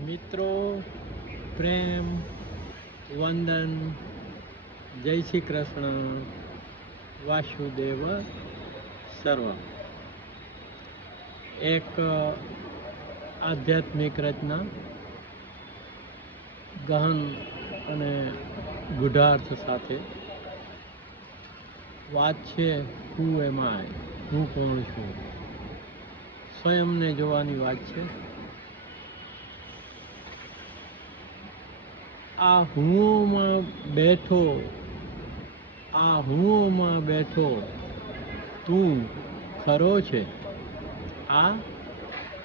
મિત્રો, પ્રેમ, વંદન, જય શ્રી કૃષ્ણ, વાસુદેવ સર્વ. એક આધ્યાત્મિક રચના ગહન અને ગૂઢાર્થ સાથે વાત છે હુ એમ આઈ, હું કોણ છું, સ્વયંને જોવાની વાત છે. આ હુંમાં બેઠો તું ખરો છે. આ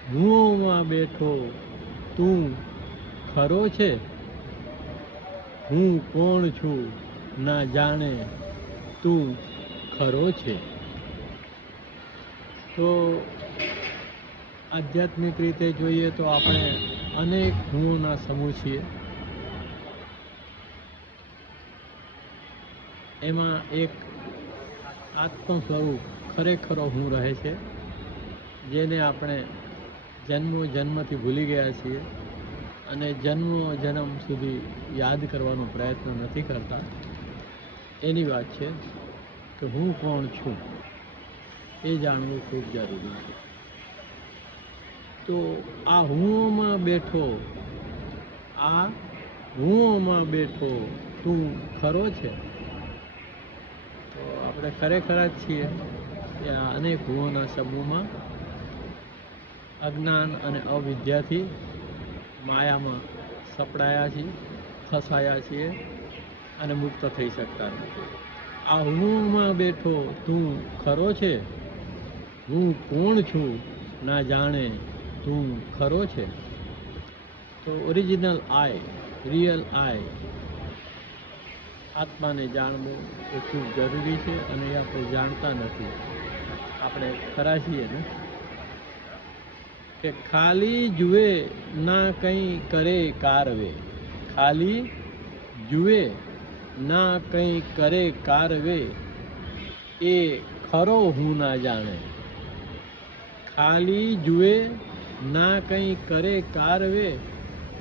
હુંમાં બેઠો તું ખરો છે. હું કોણ છું ના જાણે તું ખરો છે. તો આધ્યાત્મિક રીતે જોઈએ તો આપણે અનેક હુંના સમૂહ છીએ. એમાં એક આત્મ સ્વરૂપ ખરેખરો હું રહે છે, જેને આપણે જન્મથી ભૂલી ગયા છીએ અને જન્મ સુધી યાદ કરવાનો પ્રયત્ન નથી કરતા. એની વાત છે કે હું કોણ છું એ જાણવું ખૂબ જરૂરી છે. તો આ હુંમાં બેઠો તું ખરો છે. તો આપણે ખરેખર જ છીએ કે આ અનેક હુંઓના સમૂહમાં અજ્ઞાન અને અવિદ્યાથી માયામાં સપડાયા છીએ, ફસાયા છીએ અને મુક્ત થઈ શકતા નથી. આ હુંમાં બેઠો તું ખરો છે. હું કોણ છું ના જાણે તું ખરો છે. તો ઓરિજિનલ આઈ, રિયલ આઈ, આત્માને જાણવું એ ખૂબ જરૂરી છે અને એ આપણે જાણતા નથી. આપણે ખરા છીએ ને કે ખાલી જુએ ના કંઈ કરે કારવે, ખાલી જુએ ના કંઈ કરે કારવે, એ ખરો હું ના જાણે. ખાલી જુએ ના કંઈ કરે કારવે,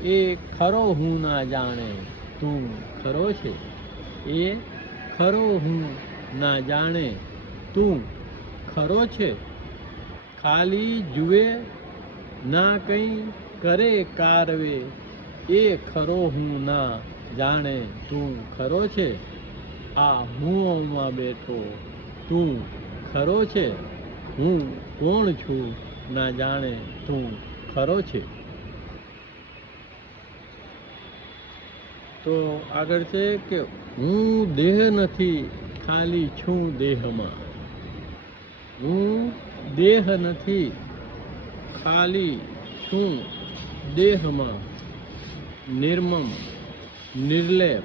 એ ખરો હું ના જાણે તું ખરો છે. એ ખરો હું ના જાણે તું ખરો છે. ખાલી જુએ ના કંઈ કરે કારવે, એ ખરો હું ના જાણે તું ખરો છે. આ હુંમાં બેઠો તું ખરો છે. હું કોણ છું ના જાણે તું ખરો છે. તો આગળ છે કે હું દેહ નથી ખાલી છું દેહમાં. હું દેહ નથી ખાલી છું દેહમાં. નિર્મમ નિર્લેપ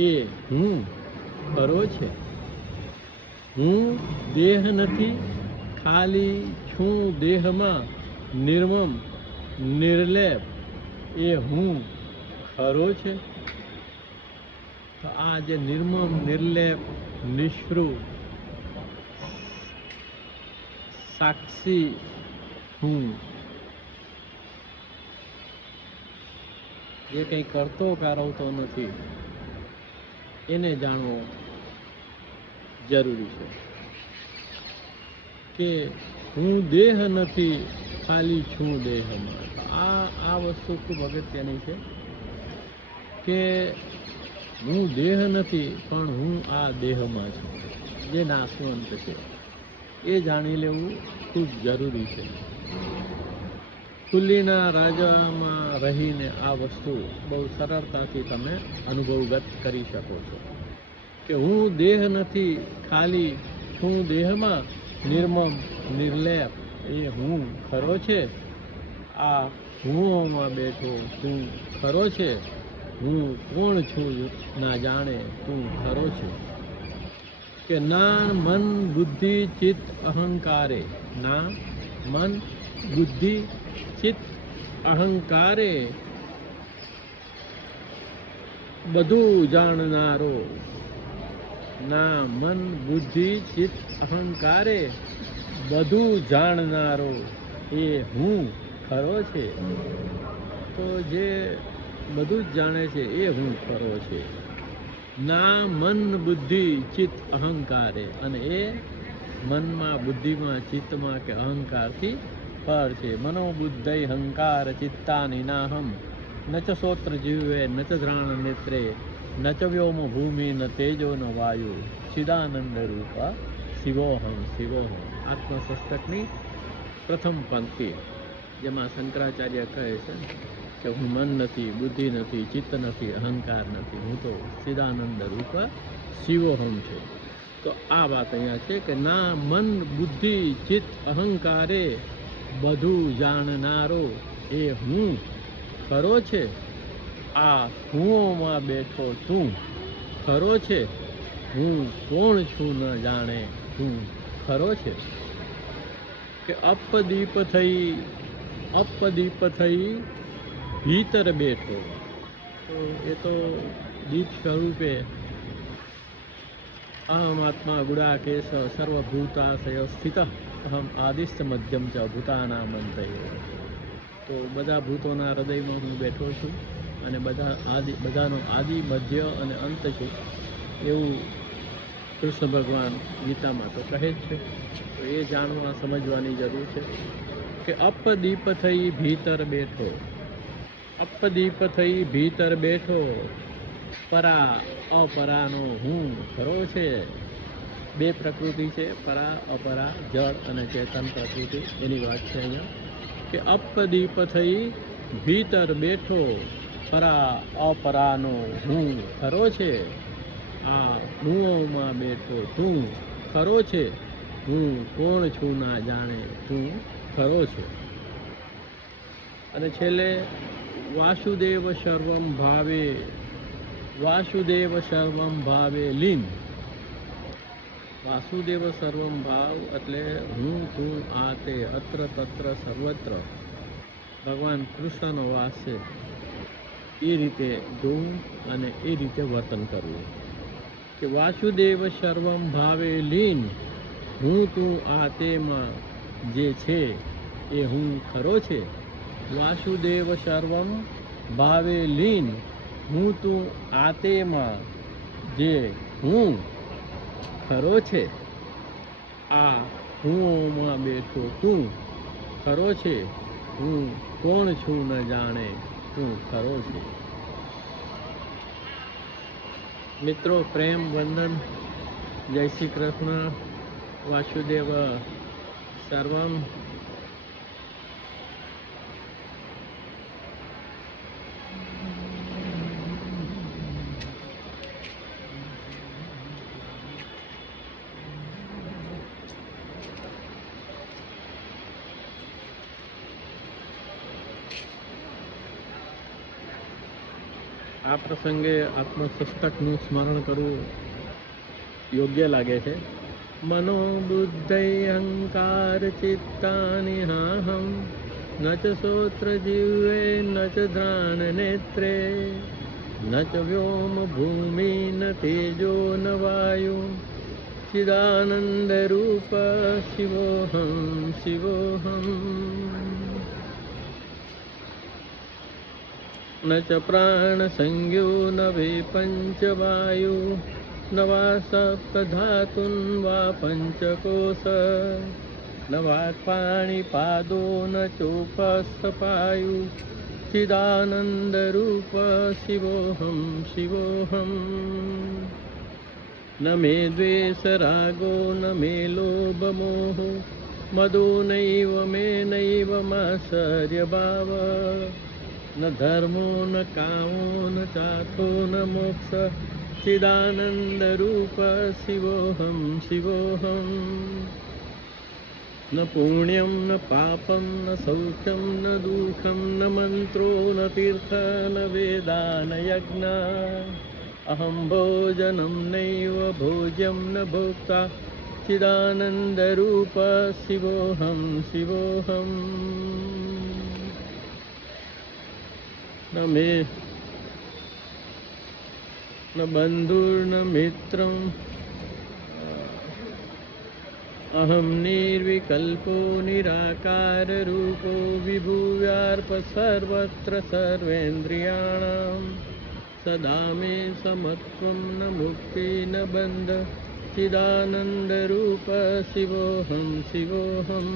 એ હું ખરો છે. હું દેહ નથી ખાલી છું દેહમાં. નિર્મમ નિર્લેપ એ હું ખરો છે. તો આ જે નિર્મમ નિર્લેપ નિષ્ફૃ સાક્ષી હું, જે કંઈ કરતો કારવતો નથી, એને જાણવો જરૂરી છે કે હું દેહ નથી ખાલી છું દેહમાં. આ વસ્તુ ખૂબ અગત્યની છે કે હું દેહ નથી પણ હું આ દેહમાં છું, જે નાશવંત છે. એ જાણી લેવું ખૂબ જરૂરી છે. ખુલ્લીના રાજામાં રહીને આ વસ્તુ બહુ સરળતાથી તમે અનુભવગત કરી શકો છો કે હું દેહ નથી ખાલી છું દેહમાં. નિર્મમ નિર્લેપ એ હું ખરો છે. આ હુંમાં બેઠો તું ખરો છે. હું કોણ છું ના જાણે તું ખરો છે. કે ના મન બુદ્ધિ ચિત્ત અહંકારે, ના મન બુદ્ધિ ચિત્ત અહંકારે બધું જાણનારો. ના મન બુદ્ધિ ચિત્ત અહંકારે બધું જાણનારો એ હું ખરો છે. તો જે બધું જ જાણે છે એ હું ખરો છે. ના મન બુદ્ધિ ચિત્ત અહંકારે, અને એ મનમાં, બુદ્ધિમાં, ચિત્તમાં કે અહંકારથી પર છે. મનોબુદ્ધૈ અહંકાર ચિત્તાની નાહમ ન ચ શ્રોત્ર જીવે ન ચ ધ્રાણ નેત્રે ન ચ વ્યોમ ભૂમિ ન તેજો ન વાયુ ચિદાનંદ રૂપ શિવોહમ શિવોહમ. આત્મસસ્તકની પ્રથમ પંક્તિ, જેમાં શંકરાચાર્ય કહે છે કે હું મન નથી, બુદ્ધિ નથી, ચિત્ત નથી, અહંકાર નથી, હું તો ચિદાનંદ રૂપ શિવોહમ છે. તો આ વાત અહીંયા છે કે ના મન બુદ્ધિ ચિત્ત અહંકારે બધું જાણનારો એ હું ખરો છે. આ હુંઓમાં બેઠો તું ખરો છે. હું કોણ છું ન જાણે તું ખરો છે. કે અપદીપ થઈ ભીતર બેઠો. તો એ તો દીપ સ્વરૂપે અહમ આત્મા ગુડાકેશ સર્વભૂતાશય સ્થિત અહમ આદિસ્ત મધ્યમ ચ ભૂતાના મંતય. તો બધા ભૂતોના હૃદયમાં હું બેઠો છું અને બધાનો આદિ, મધ્ય અને અંત છું, એવું કૃષ્ણ ભગવાન ગીતામાં તો કહે જ છે. તો એ જાણવા, સમજવાની જરૂર છે કે અપદીપ થઈ ભીતર બેઠો. અપદીપ થઈ ભીતર બેઠો, પરા અપરાનો હું ખરો છે. બે પ્રકૃતિ છે, પરા અપરા, જળ અને ચેતન પ્રકૃતિ, એની વાત છે અહીંયા. કે અપદીપ થઈ ભીતર બેઠો, પરા અપરાનો હું ખરો છે. આ હુંઓમાં બેઠો તું ખરો છે. હું કોણ છું ના જાણે તું ખરો છે. અને છેલ્લે વાસુદેવ સર્વમ ભાવે, વાસુદેવ સર્વમ ભાવે લીન. વાસુદેવ સર્વમ ભાવ એટલે હું, તું, આ, તે, અત્ર તત્ર સર્વત્ર ભગવાન કૃષ્ણનો વાસ છે. એ રીતે જોવું અને એ રીતે વર્તન કરવું. કે વાસુદેવ સર્વમ ભાવે લીન, હું, તું, આ, તેમાં જે છે એ હું ખરો છે. વાસુદેવ સર્વમ ભાવે લીન, હું, તું, આ, તેમાં જે હું ખરો છે. આ હુંઓમાં બેઠો તું ખરો છે. હું કોણ છું ન જાણે તું ખરો છે. મિત્રો, પ્રેમ વંદન, જય શ્રી કૃષ્ણ. વાસુદેવ સર્વમ. આ પ્રસંગે આત્મસસ્તકનું સ્મરણ કરવું યોગ્ય લાગે છે. મનોબુદ્ધૈ અહંકાર ચિત્તાની હાહમ ન ચ શ્રોત્ર જીવે ન ચ ધ્રાણ નેત્રે ન ચ વ્યોમ ભૂમિ ન તેજો ન વાયુ ચિદાનંદ રૂપ શિવોહમ શિવોહમ. ન ચ પ્રાણ સંજ્ઞો ન વે પંચવાયુ ન વા સપ્તધાતુન વા પંચકોશ ન વા પાણીપાદો ન ચોપસ્પાયુ ચિદાનંદ રૂપ શિવોહમ શિવોહમ. ન મે દ્વેષ રાગો ન મે લોભ મોહો મદો નૈવ મે નૈવ માત્સર્ય ભાવ ન ધર્મો ન કામો ન ચાથો ન મોક્ષ ચિદાનંદ રૂપ શિવોહમ શિવોહમ. ન પુણ્યમ ન પાપમ ન સૌખ્યમ ન દુઃખમ ન મંત્રો ન તીર્થ ન વેદા ન યજ્ઞ અહમ ભોજનમ નૈવ ભોજ્યમ ન ભોક્તા ચિદાનંદ રૂપ શિવોહમ શિવોહમ. ન મે ન બંધુર્ન મિત્રમ अहम निर्विकल्पो निराकाररूपो विभुव्यार्प सर्वत्र सर्वेन्द्रियाणां सदा मे समत्वं न मुक्ति न बन्ध चिदानन्दरूप शिवोऽहं शिवोऽहम्।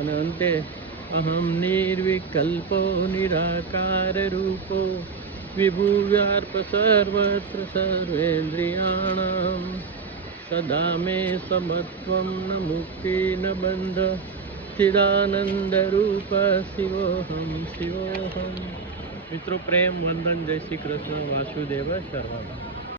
અને અંતે અહમ નિર્વિકલ્પો નિરાકારરૂપો વિભુવ્યાર્પ સર્વત્ર સર્વેન્દ્રિયાણામ સદા મે સમત્વમ ન મુક્તિ ન બંધ ચિદાનંદરૂપ શિવોહમ શિવોહમ। મિત્રો પ્રેમ વંદન, જય શ્રી કૃષ્ણ, વાસુદેવ સર્વદા।